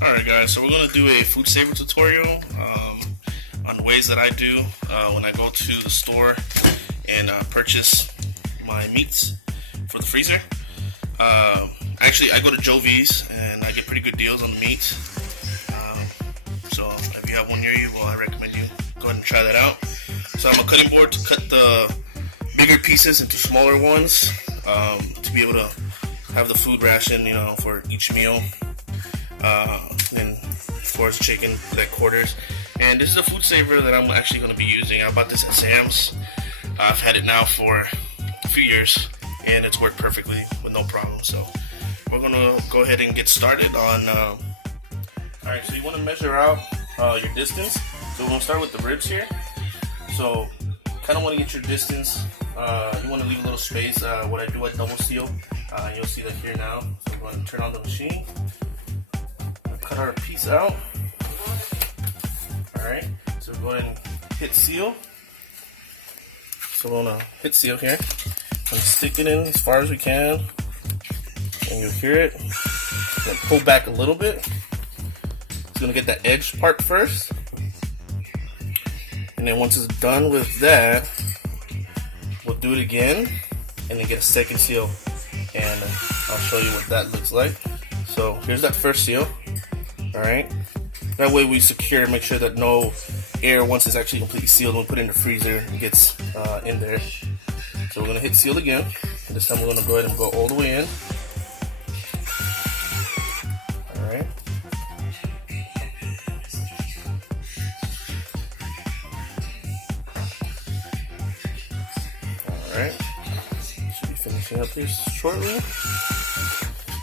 Alright guys, so we're going to do a FoodSaver tutorial on ways that I do when I go to the store and purchase my meats for the freezer. Actually, I go to Joe V's and I get pretty good deals on the meats. So if you have one near you, well, I recommend you go ahead and try that out. So I'm a cutting board to cut the bigger pieces into smaller ones to be able to have the food ration, for each meal. Then of course chicken, like quarters. And this is a FoodSaver that I'm actually going to be using. I bought this at Sam's. I've had it now for a few years and it's worked perfectly with no problem. So we're going to go ahead and get started on alright, so you want to measure out your distance. So we're going to start with the ribs here. So kind of want to get your distance. You want to leave a little space. What I do, I double seal. You'll see that here now. So we're going to turn on the machine. Cut our piece out. Alright, so we're going to hit seal. So we're going to hit seal here. And stick it in as far as we can. And you'll hear it. Then pull back a little bit. It's going to get that edge part first. And then once it's done with that, we'll do it again. And then get a second seal. And I'll show you what that looks like. So here's that first seal. Alright, that way we secure, make sure that no air, once it's actually completely sealed, when we put it in the freezer, it gets in there. So we're going to hit seal again, and this time we're going to go ahead and go all the way in. Alright. Alright, should be finishing up here shortly.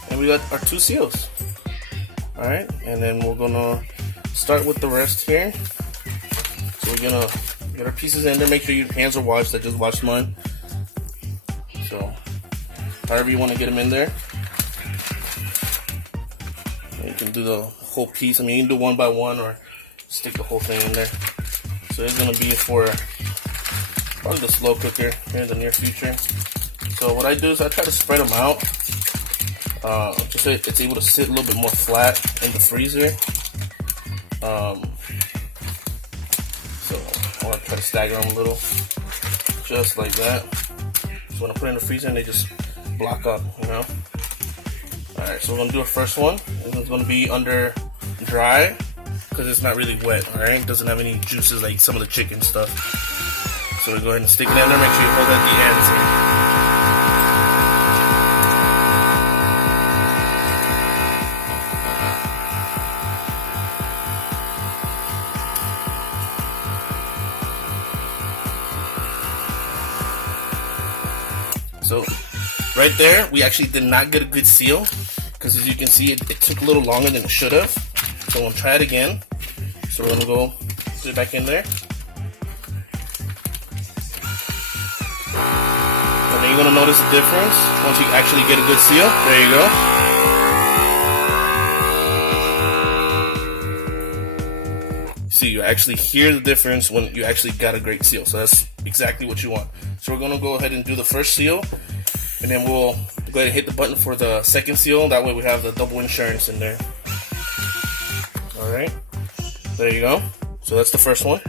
And we got our two seals. Alright, and then we're gonna start with the rest here. So we're gonna get our pieces in there. Make sure your hands are washed. I just washed mine. So however you want to get them in there. And you can do the whole piece. I mean, you can do one by one or stick the whole thing in there. So it's gonna be for probably the slow cooker here in the near future. So what I do is I try to spread them out. Just so it's able to sit a little bit more flat in the freezer. So I want to try to stagger them a little, just like that. So when I put it in the freezer, and they just block up, Alright, so we're going to do our first one. This one's going to be under dry, because it's not really wet, alright? It doesn't have any juices like some of the chicken stuff. So we go ahead and stick it in there, make sure you hold at the ends here. So right there, we actually did not get a good seal, because as you can see, it took a little longer than it should have. So we'll try it again. So we're gonna go put it back in there. And then you're gonna notice the difference once you actually get a good seal. There you go. See, you actually hear the difference when you actually got a great seal. So that's exactly what you want. So we're gonna go ahead and do the first seal, and then we'll go ahead and hit the button for the second seal. That way we have the double insurance in there. Alright, there you go. So that's the first one.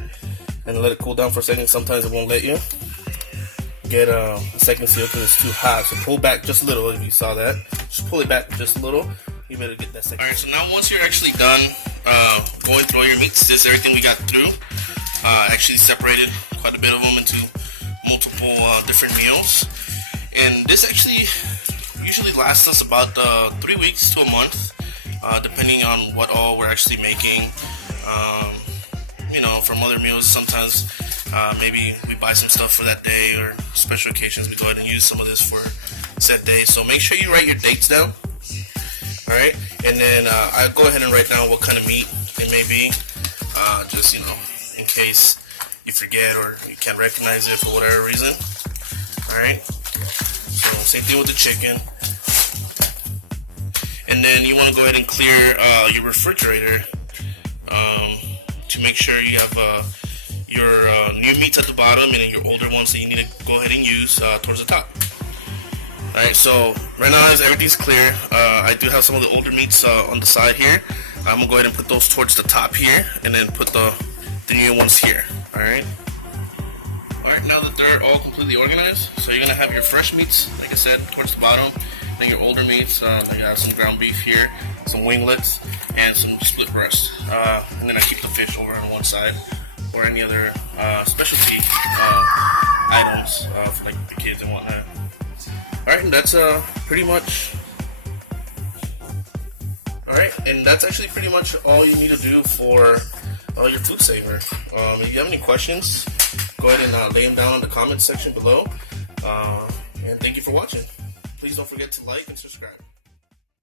And let it cool down for a second. Sometimes it won't let you get a second seal because it's too hot. So pull back just a little. If you saw that, just pull it back just a little. You better get that second. Alright, so now once you're actually done going through all your meats, this is everything we got through. Actually separated quite a bit of them into multiple different meals, and this actually usually lasts us about 3 weeks to a month, depending on what all we're actually making. From other meals, sometimes maybe we buy some stuff for that day, or special occasions we go ahead and use some of this for set days. So make sure you write your dates down. Alright, and then I'll go ahead and write down what kind of meat it may be, just in case you forget or you can't recognize it for whatever reason. Alright, so same thing with the chicken. And then you want to go ahead and clear your refrigerator to make sure you have your new meats at the bottom and then your older ones that you need to go ahead and use towards the top. Alright, so right now as everything's clear, I do have some of the older meats on the side here. I'm gonna go ahead and put those towards the top here, and then put the new ones here. Alright, now that they're all completely organized, so you're gonna have your fresh meats, like I said, towards the bottom. Then your older meats, I got some ground beef here, some winglets, and some split breast. And then I keep the fish over on one side, or any other specialty items for like the kids and whatnot. Alright, and that's pretty much. Alright, and that's actually pretty much all you need to do for your FoodSaver. If you have any questions, go ahead and lay them down in the comments section below. And thank you for watching. Please don't forget to like and subscribe.